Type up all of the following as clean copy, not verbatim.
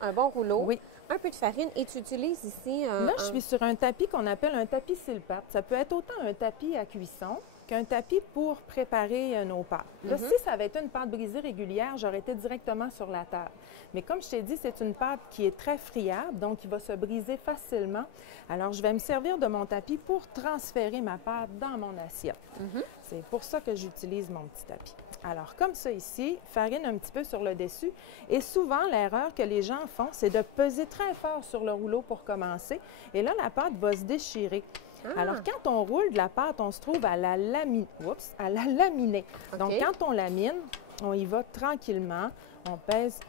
Un bon rouleau. Oui. Un peu de farine. Et tu utilises ici Là, je suis sur un tapis qu'on appelle un tapis silpate. Ça peut être autant un tapis à cuisson qu'un tapis pour préparer nos pâtes. Là, si ça avait été une pâte brisée régulière, j'aurais été directement sur la table. Mais comme je t'ai dit, c'est une pâte qui est très friable, donc qui va se briser facilement. Alors, je vais me servir de mon tapis pour transférer ma pâte dans mon assiette. C'est pour ça que j'utilise mon petit tapis. Alors, comme ça ici, farine un petit peu sur le dessus. Et souvent, l'erreur que les gens font, c'est de peser très fort sur le rouleau pour commencer. Et là, la pâte va se déchirer. Alors, quand on roule de la pâte, on se trouve à la laminer. Donc, quand on lamine, on y va tranquillement. On pèse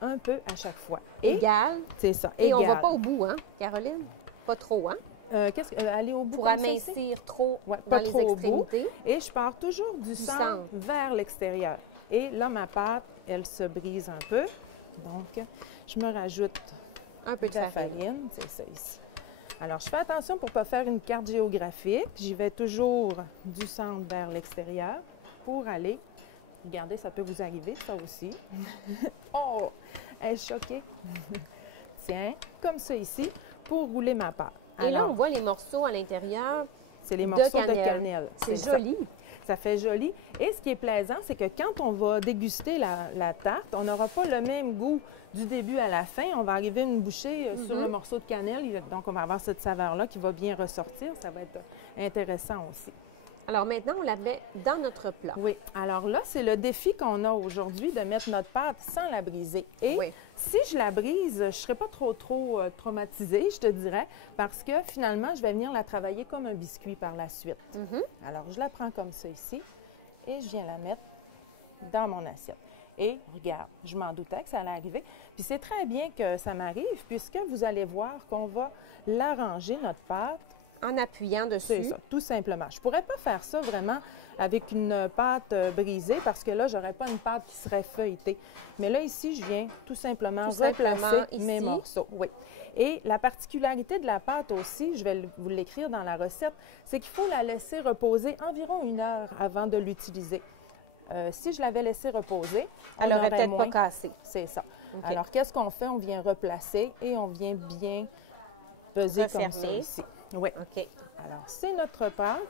un peu à chaque fois. Égal. C'est ça, Et égal. on ne va pas au bout, hein, Caroline? Pas trop, hein? Aller au bout Pour comme ça, amincir trop ouais, dans pas les trop au bout. extrémités. Et je pars toujours du centre vers l'extérieur. Et là, ma pâte, elle se brise un peu. Donc, je me rajoute un peu de la farine. C'est ça ici. Alors, je fais attention pour ne pas faire une carte géographique. J'y vais toujours du centre vers l'extérieur pour aller. Regardez, ça peut vous arriver, ça aussi. Oh! Elle est choquée. Tiens, comme ça ici, pour rouler ma pâte. Et là, on voit les morceaux à l'intérieur. C'est les morceaux de cannelle. C'est joli. Ça fait joli. Et ce qui est plaisant, c'est que quand on va déguster la tarte, on n'aura pas le même goût du début à la fin. On va arriver une bouchée sur un morceau de cannelle. Donc, on va avoir cette saveur-là qui va bien ressortir. Ça va être intéressant aussi. Alors maintenant, on la met dans notre plat. Oui. Alors là, c'est le défi qu'on a aujourd'hui de mettre notre pâte sans la briser. Et si je la brise, je ne serai pas trop traumatisée, je te dirais, parce que finalement, je vais venir la travailler comme un biscuit par la suite. Alors, je la prends comme ça ici et je viens la mettre dans mon assiette. Et regarde, je m'en doutais que ça allait arriver. Puis c'est très bien que ça m'arrive, puisque vous allez voir qu'on va l'arranger, notre pâte, en appuyant dessus. C'est ça, tout simplement. Je ne pourrais pas faire ça vraiment avec une pâte brisée parce que là, je n'aurais pas une pâte qui serait feuilletée. Mais là, ici, je viens tout simplement replacer mes morceaux. Oui. Et la particularité de la pâte aussi, je vais vous l'écrire dans la recette, c'est qu'il faut la laisser reposer environ 1 heure avant de l'utiliser. Si je l'avais laissée reposer, elle n'aurait peut-être pas cassé. C'est ça. Alors, qu'est-ce qu'on fait? On vient replacer et on vient bien peser comme ça ici. Oui. OK. Alors, c'est notre pâte.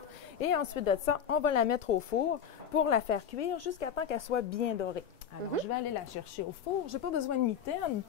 Et ensuite de ça, on va la mettre au four pour la faire cuire jusqu'à temps qu'elle soit bien dorée. Alors, je vais aller la chercher au four. Je n'ai pas besoin de mitaine.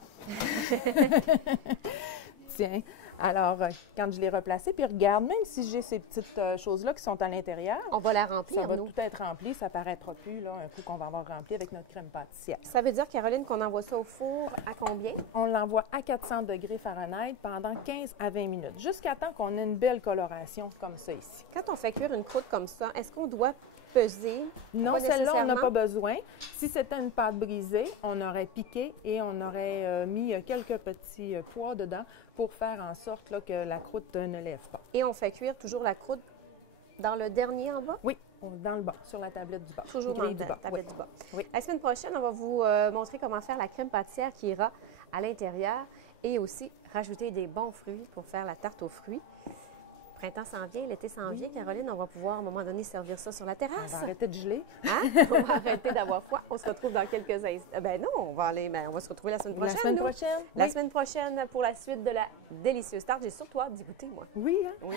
Tiens. Alors, quand je l'ai replacée, puis regarde, même si j'ai ces petites choses-là qui sont à l'intérieur, on va la remplir, ça va tout être rempli. Ça ne paraîtra plus, là, un coup qu'on va avoir rempli avec notre crème pâtissière. Ça veut dire, Caroline, qu'on envoie ça au four à combien? On l'envoie à 400 degrés Fahrenheit pendant 15 à 20 minutes, jusqu'à temps qu'on ait une belle coloration comme ça ici. Quand on fait cuire une croûte comme ça, est-ce qu'on doit peser? Non, celle-là, on n'a pas besoin. Si c'était une pâte brisée, on aurait piqué et on aurait mis quelques petits pois dedans pour faire en sorte là, que la croûte ne lève pas. Et on fait cuire toujours la croûte dans le dernier en bas? Oui, dans le bas, sur la tablette du bas. Toujours dans la tablette du bas. Oui. La semaine prochaine, on va vous montrer comment faire la crème pâtissière qui ira à l'intérieur et aussi rajouter des bons fruits pour faire la tarte aux fruits. Le printemps s'en vient, l'été s'en vient. Caroline, on va pouvoir à un moment donné servir ça sur la terrasse. On va arrêter de geler. Hein? On va arrêter d'avoir froid. On se retrouve dans quelques instants. Ben non, on va se retrouver la semaine prochaine. La semaine prochaine? La semaine prochaine pour la suite de la délicieuse tarte. J'ai sur toi d'y goûter, moi. Oui, hein? Oui.